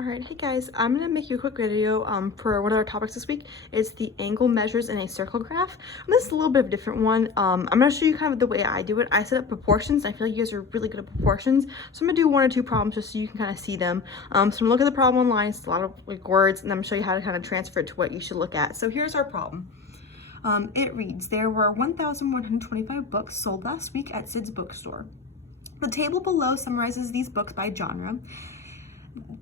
All right, hey guys, I'm gonna make you a quick video for one of our topics this week. It's the angle measures in a circle graph. And this is a little bit of a different one. I'm gonna show you kind of the way I do it. I set up proportions. I feel like you guys are really good at proportions. So I'm gonna do one or two problems just so you can kind of see them. So I'm gonna look at the problem online. It's a lot of like words, and I'm gonna show you how to kind of transfer it to what you should look at. So here's our problem. It reads, there were 1,125 books sold last week at Sid's bookstore. The table below summarizes these books by genre.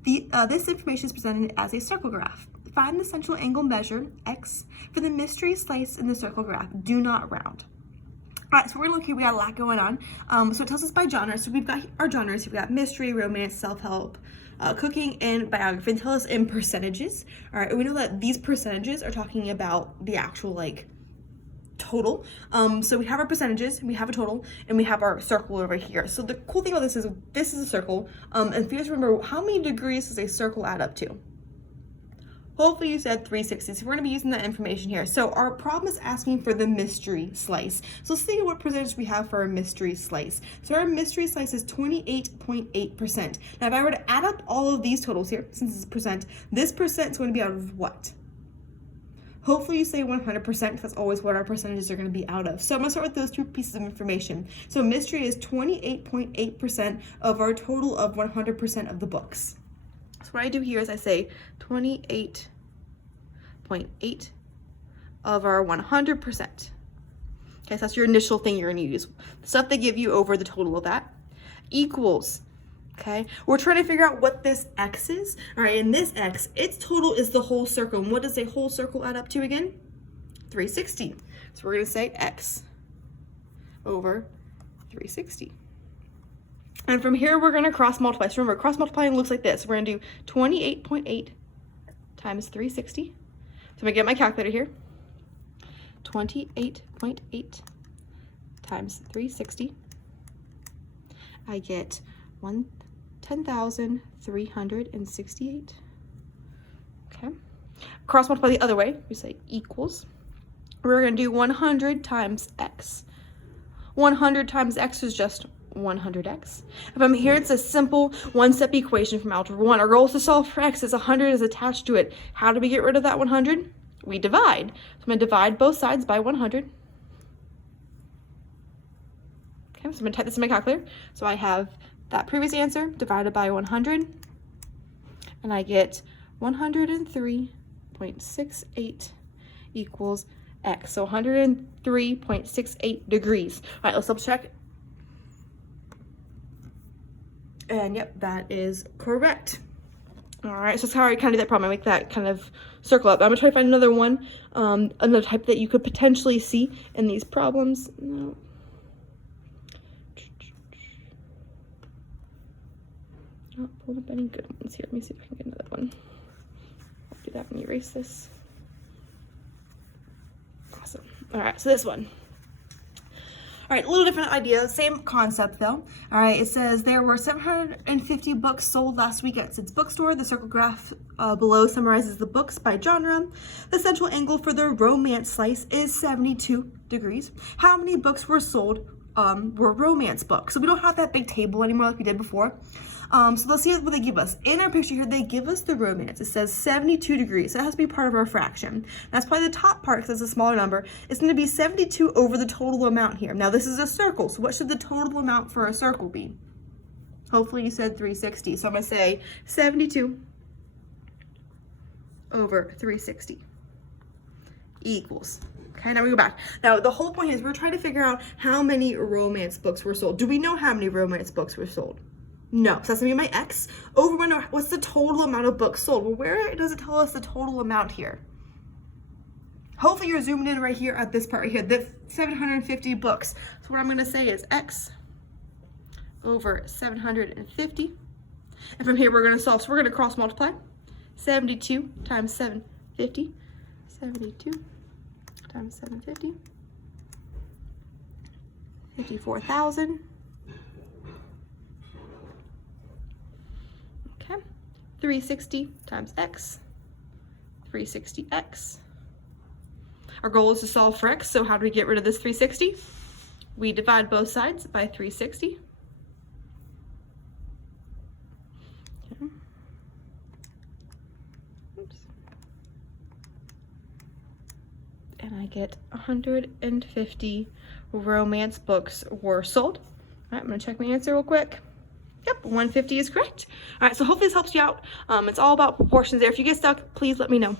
This information is presented as a circle graph. Find the central angle measure, x, for the mystery slice in the circle graph. Do not round. All right, so we're gonna look here, we got a lot going on. So it tells us by genre. So we've got our genres, we've got mystery, romance, self-help, cooking, and biography. And tell us in percentages. All right, we know that these percentages are talking about the actual like total. So we have our percentages, we have a total, and we have our circle over here. So the cool thing about this is a circle. And if you guys remember, how many degrees does a circle add up to? Hopefully you said 360. So we're gonna be using that information here. So our problem is asking for the mystery slice. So let's see what percentage we have for our mystery slice. So our mystery slice is 28.8%. Now if I were to add up all of these totals here, since it's percent, this percent is going to be out of what? Hopefully you say 100%, because that's always what our percentages are going to be out of. So I'm going to start with those two pieces of information. So mystery is 28.8% of our total of 100% of the books. So what I do here is I say 28.8 of our 100%. Okay, so that's your initial thing you're going to use. The stuff they give you over the total of that equals. Okay, we're trying to figure out what this x is. All right, and this x, its total is the whole circle. And what does a whole circle add up to again? 360. So we're going to say x over 360. And from here, we're going to cross multiply. So remember, cross multiplying looks like this. We're going to do 28.8 times 360. So I'm going to get my calculator here. 28.8 times 360. I get 10,368. Okay. Cross multiply the other way. We say equals. We're going to do 100 times x. 100 times x is just 100x. If I'm here, it's a simple one-step equation from Algebra 1. Our goal is to solve for x as 100 is attached to it. How do we get rid of that 100? We divide. So I'm going to divide both sides by 100. Okay, so I'm going to type this in my calculator. So I have that previous answer divided by 100, and I get 103.68 equals x. So 103.68 degrees. All right, let's double check. And yep, that is correct. All right, so that's how I kind of do that problem. I make that kind of circle up. I'm gonna try to find another one, another type that you could potentially see in these problems. No. Not pulling up any good ones here. Let me see if I can get another one. I'll do that when you erase this. Awesome. All right, so this one. All right, a little different idea, same concept though. All right, it says there were 750 books sold last week at Sid's bookstore. The circle graph below summarizes the books by genre. The central angle for the romance slice is 72 degrees. How many books were sold were romance books? So we don't have that big table anymore like we did before. So let's see what they give us. In our picture here, they give us the romance. It says 72 degrees. So that has to be part of our fraction. That's probably the top part because it's a smaller number. It's going to be 72 over the total amount here. Now this is a circle. So what should the total amount for a circle be? Hopefully you said 360. So I'm going to say 72 over 360 equals. Okay, now we go back. Now the whole point is we're trying to figure out how many romance books were sold. Do we know how many romance books were sold? No, so that's gonna be my x. Over what's the total amount of books sold? Well, where does it tell us the total amount here? Hopefully you're zoomed in right here at this part right here, the 750 books. So what I'm gonna say is x over 750. And from here we're gonna solve, so we're gonna cross multiply. 72 times 750, 72 times 750, 54,000. 360 times x, 360x. Our goal is to solve for x, so how do we get rid of this 360? We divide both sides by 360. Okay. and I get 150 romance books were sold. All right, I'm gonna check my answer real quick. Yep, 150 is correct. All right, so hopefully this helps you out. It's all about proportions there. If you get stuck, please let me know.